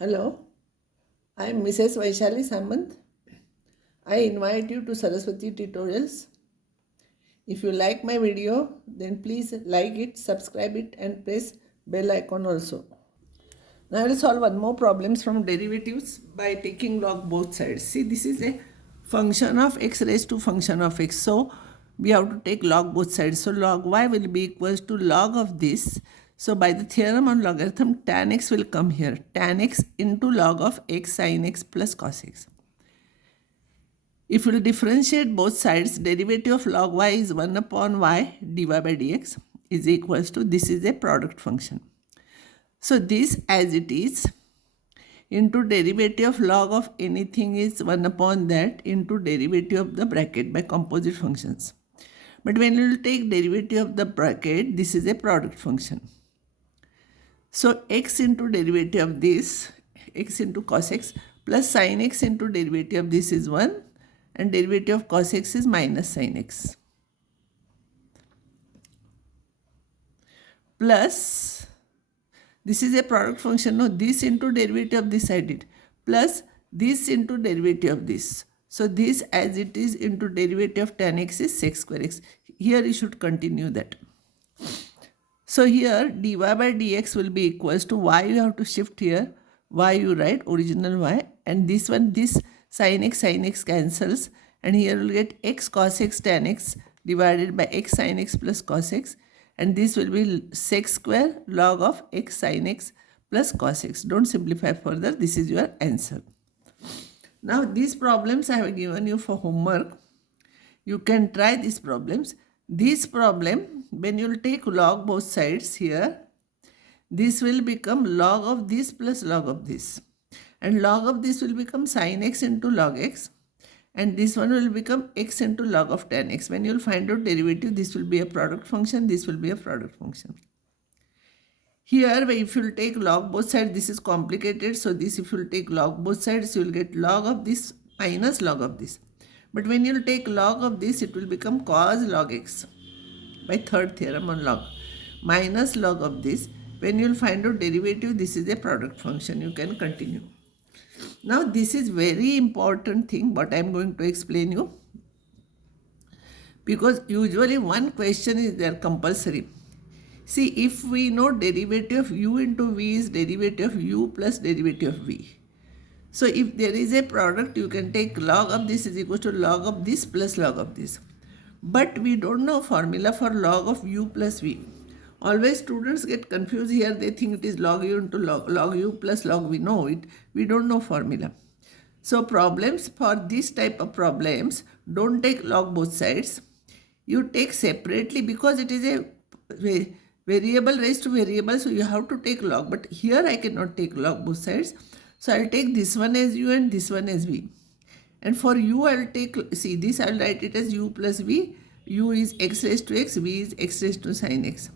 Hello, I am Mrs. Vaishali Samant. I invite you to Saraswati Tutorials. If you like my video, then please like it, subscribe it and press bell icon also. Now I will solve one more problems from derivatives by taking log both sides. See, this is a function of x raised to function of x. So we have to take log both sides. So log y will be equals to log of this. So by the theorem on logarithm, tan x will come here. Tan x into log of x sin x plus cos x. If you will differentiate both sides, derivative of log y is 1 upon y dy by dx is equals to, this is a product function. So this as it is into derivative of log of anything is 1 upon that into derivative of the bracket by composite functions. But when you will take derivative of the bracket, this is a product function. So x into derivative of this, x into cos x plus sin x into derivative of this is 1 and derivative of cos x is minus sin x. Plus, this is a product function, no, this into derivative of this I did, plus this into derivative of this. So this as it is into derivative of tan x is sec square x. Here you should continue that. So here dy by dx will be equals to y, you have to shift here, y you write original y, and this one, this sin x cancels, and here we'll get x cos x tan x divided by x sin x plus cos x, and this will be sec square log of x sin x plus cos x. Don't simplify further, this is your answer. Now these problems I have given you for homework. You can try these problems. This problem, when you will take log both sides here, this will become log of this plus log of this. And log of this will become sin x into log x. And this one will become x into log of tan x. When you will find out derivative, this will be a product function, this will be a product function. Here, if you will take log both sides, this is complicated. So this, if you will take log both sides, you will get log of this minus log of this. But when you will take log of this, it will become cos log x by third theorem on log minus log of this. When you will find out derivative, this is a product function. You can continue. Now this is very important thing what I am going to explain you, because usually one question is there compulsory. See, if we know derivative of u into v is derivative of u plus derivative of v. So if there is a product, you can take log of this is equal to log of this plus log of this. But we don't know formula for log of u plus v. Always students get confused here. They think it is log u into log u plus log v. No, we don't know formula. So problems for this type of problems, don't take log both sides. You take separately because it is a variable raised to variable. So you have to take log. But here I cannot take log both sides. So I will take this one as u and this one as v. And for u I will take, see this I will write it as u plus v. U is x raised to x, v is x raised to sin x.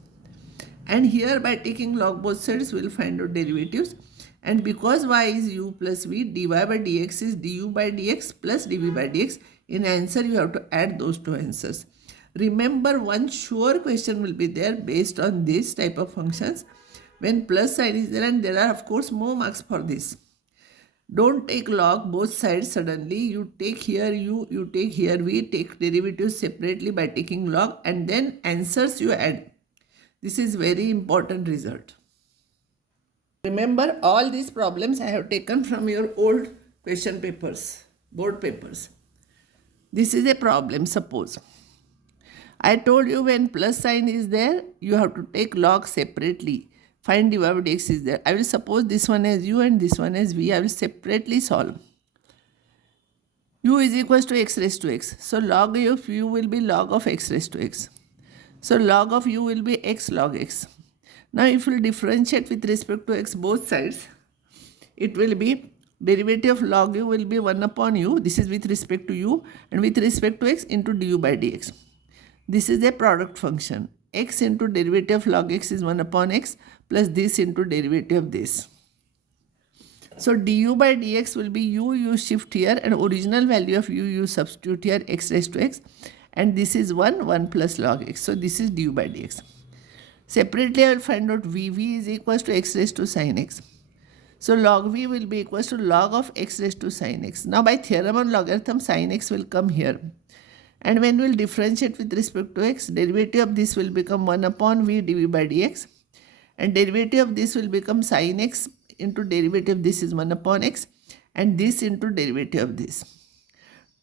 And here by taking log both sides we will find out derivatives. And because y is u plus v, dy by dx is du by dx plus dv by dx. In answer you have to add those two answers. Remember, one sure question will be there based on this type of functions. When plus sign is there, and there are of course more marks for this. Don't take log both sides suddenly. You take here u, you take here v, take derivatives separately by taking log, and then answers you add. This is very important result. Remember, all these problems I have taken from your old question papers, board papers. This is a problem. Suppose I told you when plus sign is there, you have to take log separately. Find dy by dx is there. I will suppose this one as u and this one as v. I will separately solve. U is equals to x raised to x. So log of u will be log of x raised to x. So log of u will be x log x. Now if you differentiate with respect to x both sides, it will be derivative of log u will be 1 upon u. This is with respect to u, and with respect to x into du by dx. This is a product function. X into derivative of log x is 1 upon x plus this into derivative of this. So du by dx will be u, you shift here, and original value of u, you substitute here x raised to x, and this is 1 plus log x. So this is du by dx. Separately I will find out v is equals to x raised to sin x. So log v will be equals to log of x raised to sin x. Now by theorem on logarithm, sin x will come here. And when we will differentiate with respect to x, derivative of this will become 1 upon v dv by dx. And derivative of this will become sin x into derivative of this is 1 upon x. And this into derivative of this.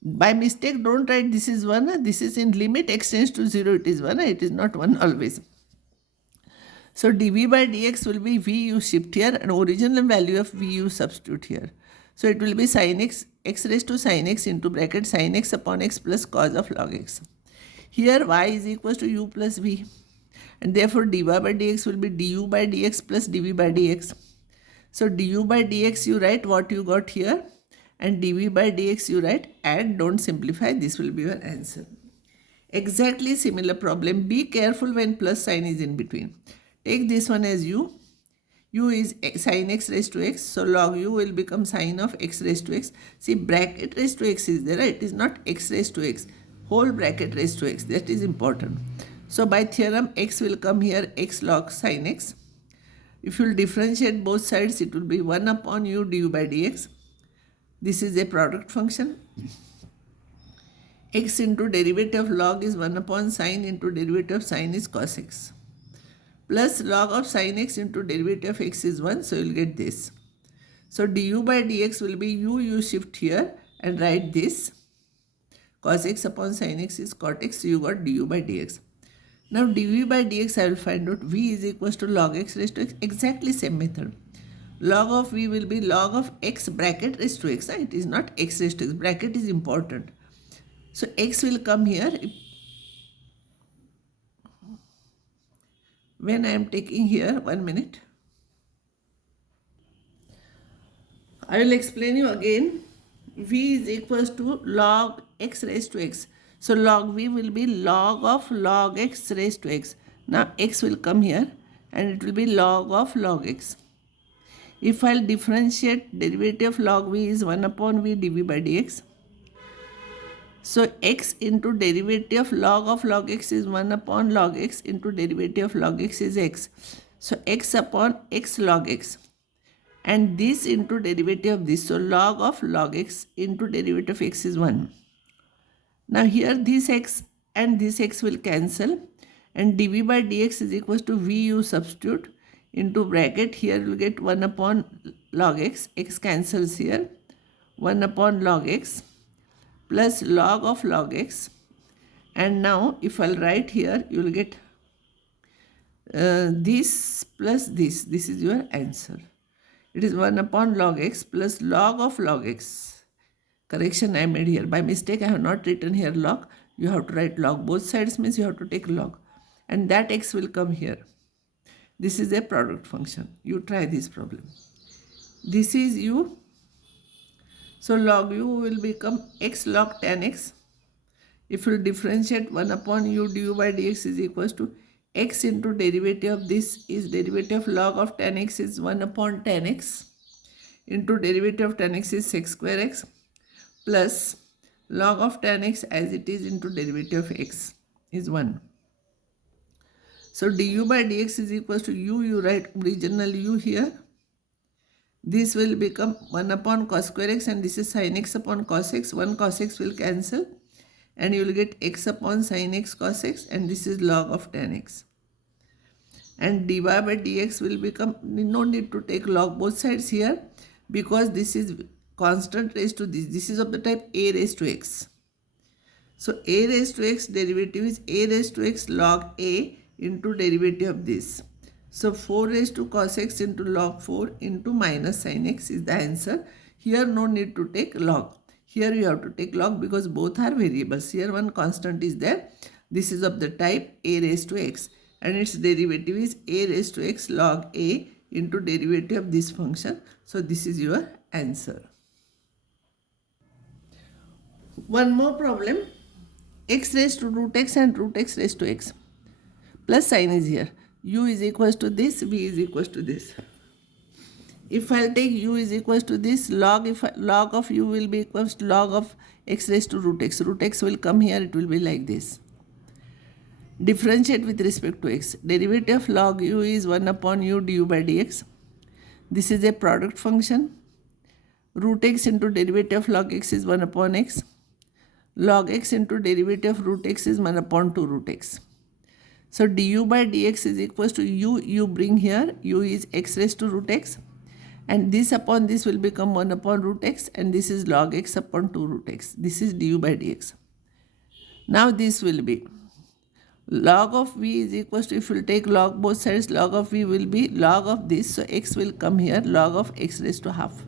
By mistake, don't write this is 1. This is in limit x tends to 0, it is 1. It is not 1 always. So dv by dx will be v you shift here and original value of v you substitute here. So it will be sin x, x raised to sin x into bracket sin x upon x plus cos of log x. Here y is equals to u plus v. And therefore dy by dx will be du by dx plus dv by dx. So du by dx you write what you got here. And dv by dx you write, add, don't simplify, this will be your answer. Exactly similar problem. Be careful when plus sign is in between. Take this one as u. U is sin x raised to x. So log u will become sin of x raised to x. See, bracket raised to x is there, right? It is not x raised to x. Whole bracket raised to x. That is important. So by theorem, x will come here, x log sin x. If you will differentiate both sides, it will be 1 upon u du by dx. This is a product function. X into derivative of log is 1 upon sin into derivative of sin is cos x. Plus log of sin x into derivative of x is 1. So you will get this. So du by dx will be you shift here and write this. Cos x upon sin x is cot x. So you got du by dx. Now dv by dx I will find out v is equals to log x raised to x. Exactly same method. Log of v will be log of x bracket raised to x. It is not x raised to x. Bracket is important. So x will come here. When I am taking here, 1 minute. I will explain you again. V is equals to log x raised to x. So log v will be log of log x raised to x. Now x will come here and it will be log of log x. If I will differentiate, derivative of log v is 1 upon v dv by dx. So x into derivative of log x is 1 upon log x into derivative of log x is x. So x upon x log x. And this into derivative of this. So log of log x into derivative of x is 1. Now here this x and this x will cancel. And dv by dx is equals to v you substitute into bracket. Here you will get 1 upon log x. X cancels here. 1 upon log x. Plus log of log x. And now if I'll write here, you will get this plus this. This is your answer. It is 1 upon log x plus log of log x. Correction I made here. By mistake I have not written here log. You have to write log. Both sides means you have to take log. And that x will come here. This is a product function. You try this problem. This is u. So log u will become x log tan x. If you differentiate 1 upon u du by dx is equals to x into derivative of this is derivative of log of tan x is 1 upon tan x into derivative of tan x is sec square x plus log of tan x as it is into derivative of x is 1. So du by dx is equals to u, you write original u here. This will become 1 upon cos square x and this is sin x upon cos x. 1 cos x will cancel and you will get x upon sin x cos x and this is log of tan x. And dy by dx will become, no need to take log both sides here because this is constant raised to this. This is of the type a raised to x. So a raised to x derivative is a raised to x log a into derivative of this. So 4 raised to cos x into log 4 into minus sin x is the answer. Here no need to take log. Here you have to take log because both are variables. Here one constant is there. This is of the type a raised to x and its derivative is a raised to x log a into derivative of this function. So this is your answer. One more problem. X raised to root x and root x raised to x. Plus sign is here. U is equals to this, v is equals to this. If I'll take u is equals to this, log of u will be equals to log of x raised to root x. Root x will come here, it will be like this. Differentiate with respect to x. Derivative of log u is 1 upon u du by dx. This is a product function. Root x into derivative of log x is 1 upon x. Log x into derivative of root x is 1 upon 2 root x. So du by dx is equals to you bring here, u is x raised to root x, and this upon this will become 1 upon root x, and this is log x upon 2 root x. This is du by dx. Now this will be log of v is equals to, if you will take log both sides, log of v will be log of this, so x will come here, log of x raised to half.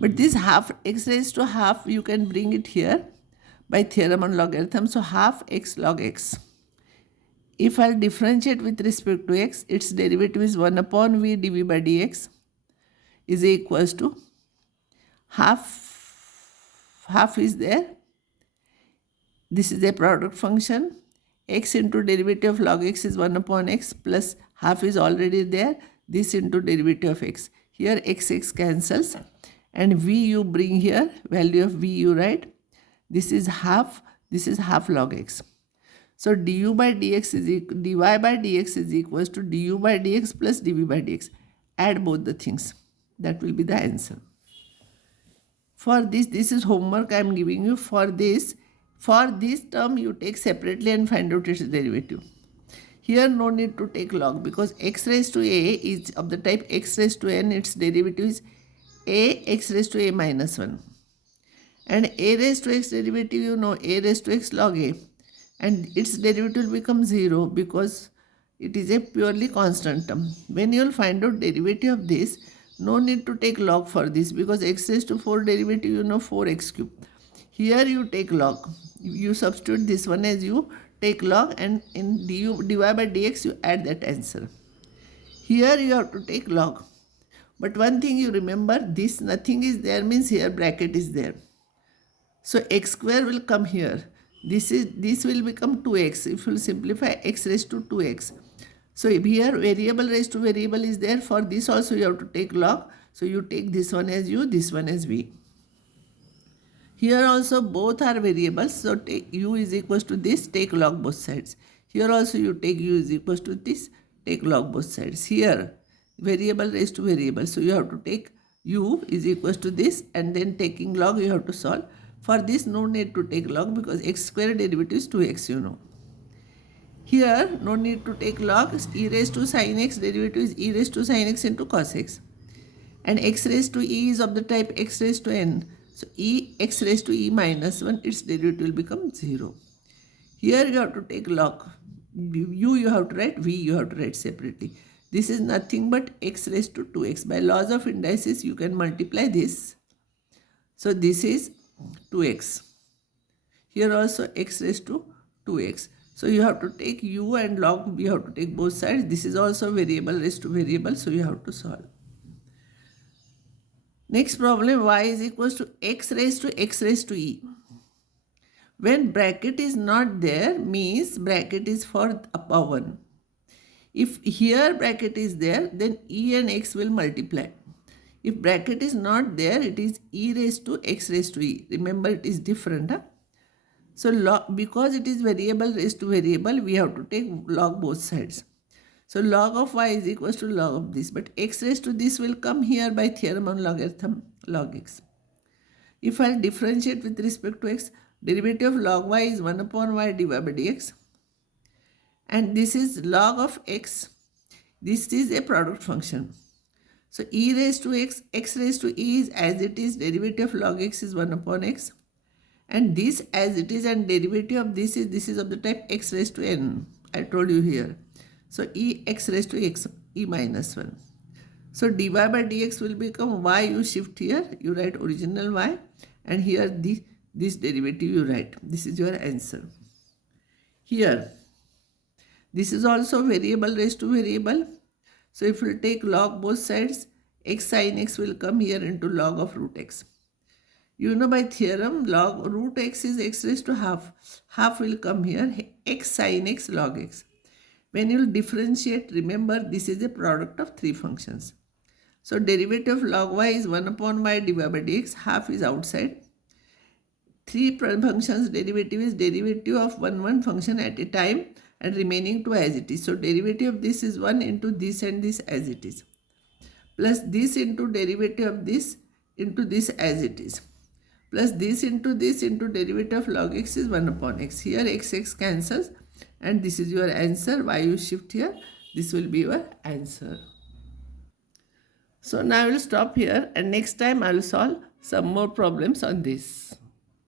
But this half x raised to half, you can bring it here by theorem on logarithm, so half x log x. If I'll differentiate with respect to x, its derivative is 1 upon v dv by dx is equals to half is there. This is a product function. X into derivative of log x is 1 upon x plus half is already there. This into derivative of x. Here x cancels and v you bring here, value of v you write. This is half log x. So du by dx is dy by dx is equals to du by dx plus dv by dx. Add both the things. That will be the answer. For this is homework I am giving you. For this term you take separately and find out its derivative. Here no need to take log because x raised to a is of the type x raised to n. Its derivative is a x raised to a minus 1. And a raised to x derivative, you know, a raised to x log a. And its derivative will become 0 because it is a purely constant term. When you will find out derivative of this, no need to take log for this because x raised to 4 derivative, you know, 4x cube. Here you take log. You substitute this one as you take log, and in dy by dx you add that answer. Here you have to take log. But one thing you remember, this nothing is there means here bracket is there. So x square will come here. This will become 2x. If you simplify, x raised to 2x. So if here variable raised to variable is there, for this also you have to take log. So you take this one as u, this one as v. Here also both are variables. So take u is equals to this, take log both sides. Here also you take u is equals to this, take log both sides. Here variable raised to variable. So you have to take u is equals to this, and then taking log you have to solve. For this no need to take log because x square derivative is 2x, you know. Here no need to take log. E raised to sin x derivative is e raised to sin x into cos x. And x raised to e is of the type x raised to n. So e x raised to e minus 1, its derivative will become 0. Here you have to take log. U you have to write, v you have to write separately. This is nothing but x raised to 2x. By laws of indices you can multiply this. So this is 2x. Here also x raised to 2x. So you have to take u and log, you have to take both sides. This is also variable raised to variable, so you have to solve. Next problem, y is equals to x raised to e. When bracket is not there, means bracket is for upper one. If here bracket is there, then e and x will multiply. If bracket is not there, it is e raised to x raised to e. Remember, it is different. Huh? So because it is variable raised to variable, we have to take log both sides. So log of y is equals to log of this. But x raised to this will come here by theorem on logarithm, log x. If I differentiate with respect to x, derivative of log y is 1 upon y divided by dx. And this is log of x. This is a product function. So e raised to x, x raised to e is as it is, derivative of log x is 1 upon x. And this as it is, and derivative of this is of the type x raised to n. I told you here. So e x raised to x, e minus 1. So dy by dx will become y, you shift here, you write original y, and here this derivative you write. This is your answer. Here, this is also variable raised to variable. So if you take log both sides, x sin x will come here into log of root x. You know by theorem, log root x is x raised to half. Half will come here, x sin x log x. When you differentiate, remember this is a product of three functions. So derivative of log y is 1 upon y divided by dx, half is outside. Three functions derivative is derivative of one function at a time and remaining two as it is. So derivative of this is 1 into this and this as it is. plus this into derivative of this into this as it is, plus this into derivative of log x is 1 upon x. Here x cancels and this is your answer. Y you shift here, this will be your answer. So now I will stop here and next time I will solve some more problems on this.